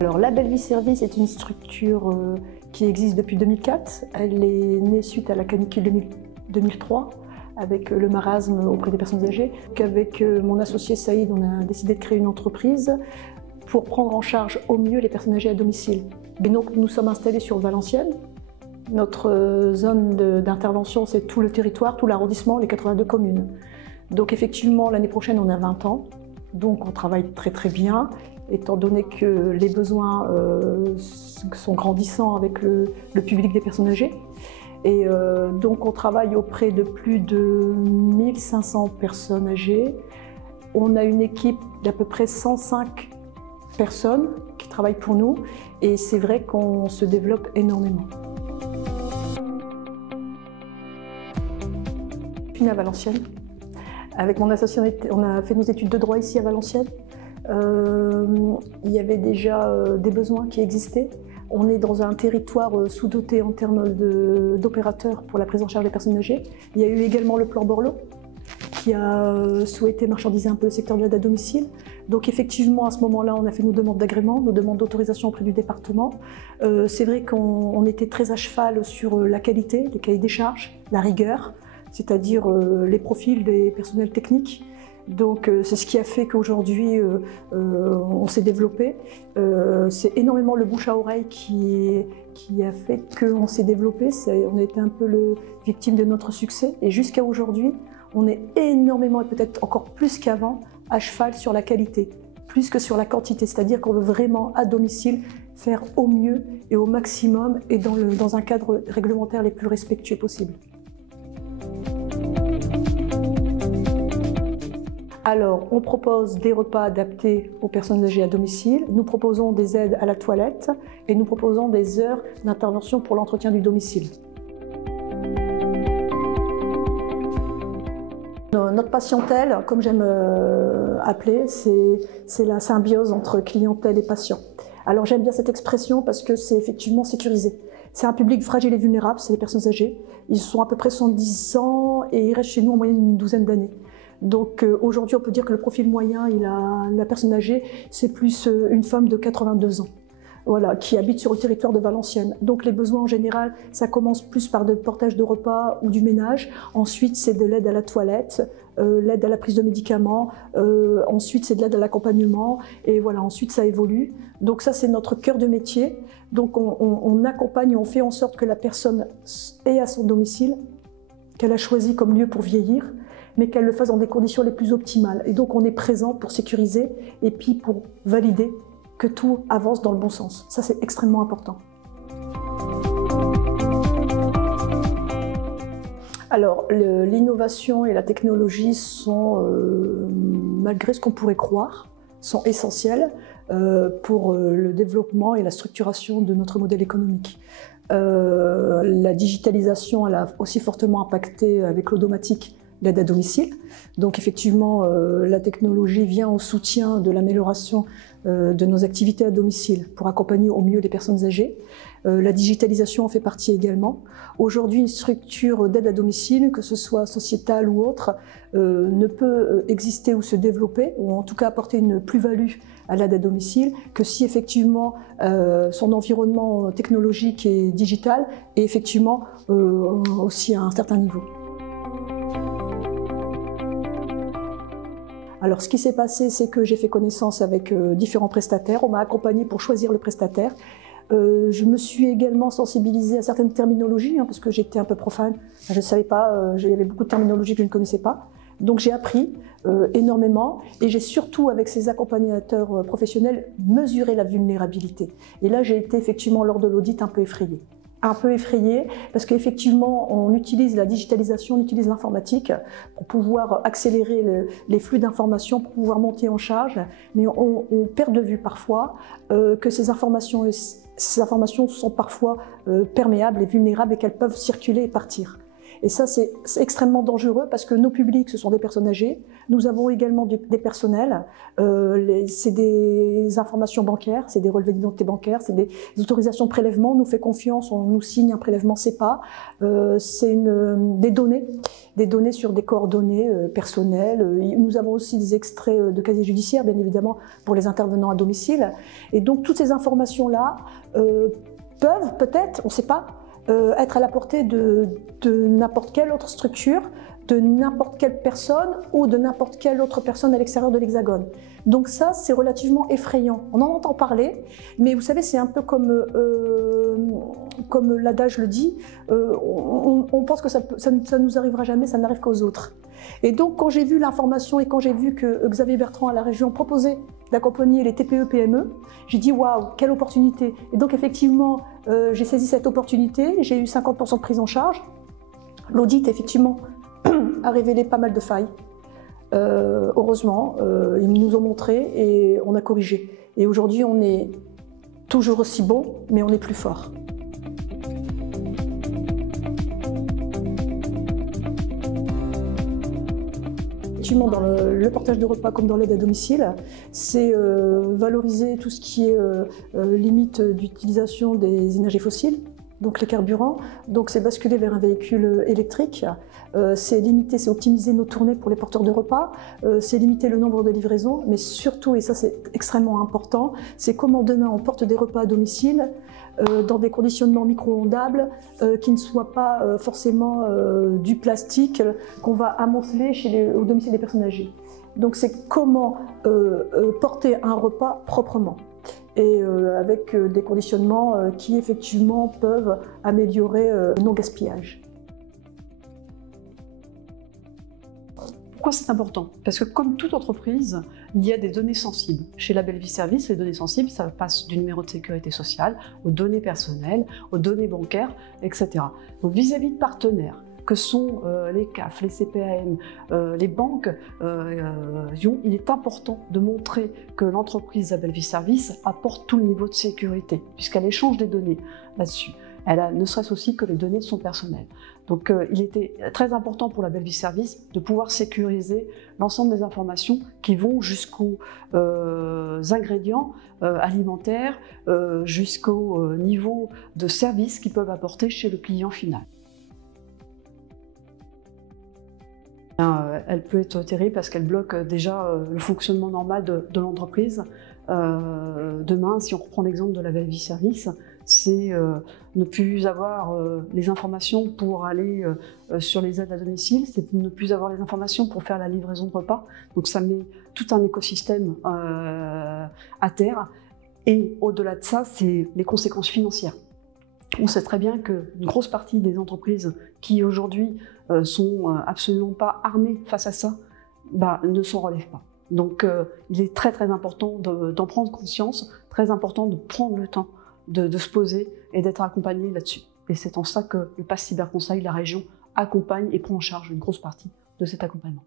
Alors, la Belle Vie Service est une structure qui existe depuis 2004. Elle est née suite à la canicule 2003 avec le marasme auprès des personnes âgées. Avec mon associé Saïd, on a décidé de créer une entreprise pour prendre en charge au mieux les personnes âgées à domicile. Et donc, nous sommes installés sur Valenciennes. Notre zone d'intervention, c'est tout le territoire, tout l'arrondissement, les 82 communes. Donc effectivement, l'année prochaine, on a 20 ans. Donc on travaille très très bien, étant donné que les besoins sont grandissants avec le public des personnes âgées. Et donc on travaille auprès de plus de 1500 personnes âgées. On a une équipe d'à peu près 105 personnes qui travaillent pour nous. Et c'est vrai qu'on se développe énormément. Je suis née à Valenciennes. Avec mon associé, on a fait nos études de droit ici à Valenciennes. Il y avait déjà des besoins qui existaient. On est dans un territoire sous-doté en termes d'opérateurs pour la prise en charge des personnes âgées. Il y a eu également le plan Borloo qui a souhaité marchandiser un peu le secteur de l'aide à domicile. Donc effectivement, à ce moment-là, on a fait nos demandes d'agrément, nos demandes d'autorisation auprès du département. C'est vrai qu'on était très à cheval sur la qualité, les cahiers des charges, la rigueur, c'est-à-dire les profils des personnels techniques. Donc c'est ce qui a fait qu'aujourd'hui on s'est développé. C'est énormément le bouche à oreille qui a fait qu'on s'est développé. On a été un peu victime de notre succès. Et jusqu'à aujourd'hui, on est énormément, et peut-être encore plus qu'avant, à cheval sur la qualité, plus que sur la quantité. C'est-à-dire qu'on veut vraiment, à domicile, faire au mieux et au maximum et dans un cadre réglementaire les plus respectueux possible. Alors, on propose des repas adaptés aux personnes âgées à domicile, nous proposons des aides à la toilette et nous proposons des heures d'intervention pour l'entretien du domicile. Notre patientèle, comme j'aime appeler, c'est la symbiose entre clientèle et patient. Alors j'aime bien cette expression parce que c'est effectivement sécurisé. C'est un public fragile et vulnérable, c'est les personnes âgées. Ils sont à peu près 70 ans et ils restent chez nous en moyenne une douzaine d'années. Donc aujourd'hui, on peut dire que le profil moyen, la personne âgée, c'est plus une femme de 82 ans, voilà, qui habite sur le territoire de Valenciennes. Donc les besoins en général, ça commence plus par le portage de repas ou du ménage. Ensuite, c'est de l'aide à la toilette, l'aide à la prise de médicaments. Ensuite, c'est de l'aide à l'accompagnement. Et voilà, ensuite, ça évolue. Donc ça, c'est notre cœur de métier. Donc on accompagne, on fait en sorte que la personne est à son domicile, qu'elle a choisi comme lieu pour vieillir, mais qu'elle le fasse dans des conditions les plus optimales. Et donc on est présent pour sécuriser et puis pour valider que tout avance dans le bon sens. Ça, c'est extrêmement important. Alors, l'innovation et la technologie sont, malgré ce qu'on pourrait croire, sont essentielles pour le développement et la structuration de notre modèle économique. La digitalisation, elle a aussi fortement impacté avec l'automatique l'aide à domicile. Donc effectivement, la technologie vient au soutien de l'amélioration de nos activités à domicile pour accompagner au mieux les personnes âgées. La digitalisation en fait partie également. Aujourd'hui, une structure d'aide à domicile, que ce soit sociétale ou autre, ne peut exister ou se développer, ou en tout cas apporter une plus-value à l'aide à domicile, que si effectivement son environnement technologique et digital est effectivement aussi à un certain niveau. Alors ce qui s'est passé, c'est que j'ai fait connaissance avec différents prestataires, on m'a accompagnée pour choisir le prestataire. Je me suis également sensibilisée à certaines terminologies, parce que j'étais un peu profane, je ne savais pas, il y avait beaucoup de terminologies que je ne connaissais pas. Donc j'ai appris énormément et j'ai surtout, avec ces accompagnateurs professionnels, mesuré la vulnérabilité. Et là, j'ai été effectivement, lors de l'audit, un peu effrayée. Parce qu'effectivement on utilise la digitalisation, on utilise l'informatique pour pouvoir accélérer les flux d'informations, pour pouvoir monter en charge, mais on perd de vue parfois que ces informations sont parfois perméables et vulnérables et qu'elles peuvent circuler et partir. Et ça, c'est extrêmement dangereux parce que nos publics, ce sont des personnes âgées. Nous avons également des personnels. C'est des informations bancaires, c'est des relevés d'identité bancaire, c'est des autorisations de prélèvement. On nous fait confiance, on nous signe un prélèvement CEPA. C'est des données sur des coordonnées personnelles. Nous avons aussi des extraits de casier judiciaire, bien évidemment, pour les intervenants à domicile. Et donc, toutes ces informations-là peuvent peut-être, on ne sait pas, être à la portée de n'importe quelle autre structure, de n'importe quelle personne ou de n'importe quelle autre personne à l'extérieur de l'Hexagone. Donc ça, c'est relativement effrayant. On en entend parler, mais vous savez, c'est un peu comme l'adage le dit, on pense que ça ne nous arrivera jamais, ça n'arrive qu'aux autres. Et donc, quand j'ai vu l'information et quand j'ai vu que Xavier Bertrand à la région proposait d'accompagner les TPE-PME, j'ai dit waouh, quelle opportunité! Et donc, effectivement, j'ai saisi cette opportunité, j'ai eu 50% de prise en charge. L'audit, effectivement, a révélé pas mal de failles. Heureusement, ils nous ont montré et on a corrigé. Et aujourd'hui, on est toujours aussi bon, mais on est plus fort. Dans le portage de repas comme dans l'aide à domicile, c'est valoriser tout ce qui est limite d'utilisation des énergies fossiles, donc les carburants, donc c'est basculer vers un véhicule électrique, c'est limiter, c'est optimiser nos tournées pour les porteurs de repas, c'est limiter le nombre de livraisons, mais surtout, et ça c'est extrêmement important, c'est comment demain on porte des repas à domicile dans des conditionnements micro-ondables qui ne soient pas forcément du plastique qu'on va amonceler au domicile des personnes âgées. Donc c'est comment porter un repas proprement et avec des conditionnements qui effectivement peuvent améliorer le non-gaspillage. Pourquoi c'est important? Parce que comme toute entreprise, il y a des données sensibles. Chez Label Vie Service, les données sensibles, ça passe du numéro de sécurité sociale aux données personnelles, aux données bancaires, etc. Donc vis-à-vis de partenaires, que sont les CAF, les CPAM, les banques, il est important de montrer que l'entreprise Label Vie Service apporte tout le niveau de sécurité, puisqu'elle échange des données là-dessus. Elle a ne serait-ce aussi que les données de son personnel. Donc il était très important pour Label Vie Service de pouvoir sécuriser l'ensemble des informations qui vont jusqu'aux ingrédients alimentaires, jusqu'au niveau de service qu'ils peuvent apporter chez le client final. Elle peut être terrible parce qu'elle bloque déjà le fonctionnement normal de l'entreprise. Demain, si on reprend l'exemple de Label Vie Service, c'est ne plus avoir les informations pour aller sur les aides à domicile, c'est ne plus avoir les informations pour faire la livraison de repas. Donc ça met tout un écosystème à terre. Et au-delà de ça, c'est les conséquences financières. On sait très bien qu'une grosse partie des entreprises qui aujourd'hui sont absolument pas armées face à ça, ne s'en relèvent pas. Donc il est très très important d'en prendre conscience, très important de prendre le temps de se poser et d'être accompagné là-dessus. Et c'est en ça que le PASS Cyberconseil, la région, accompagne et prend en charge une grosse partie de cet accompagnement.